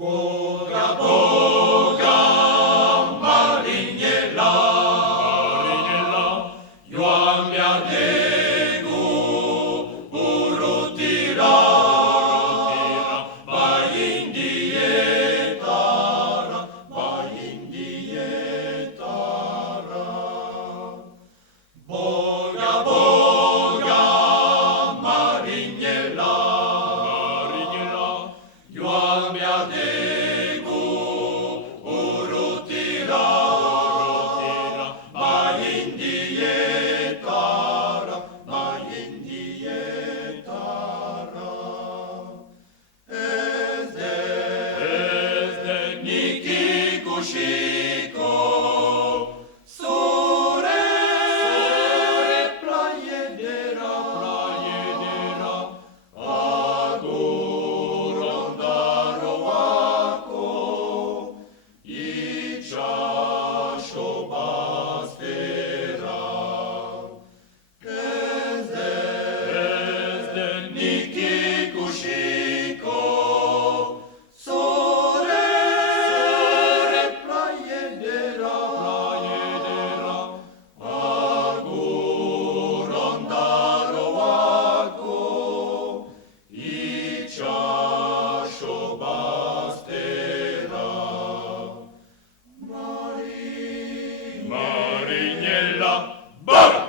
Boga, Boga, Mariniela, Ioan beadegu urrutira, bai indietara, Boga, Boga, Mariniela, Ioan beadegu urrutira, bai indietara, Ez denik ikusiko, zure plaiedera, agur Ondarroako itxaso baztera. Ez denik ikusiko, zure plaiedera, agur Ondarroako itxaso baztera. Marinela, Boga!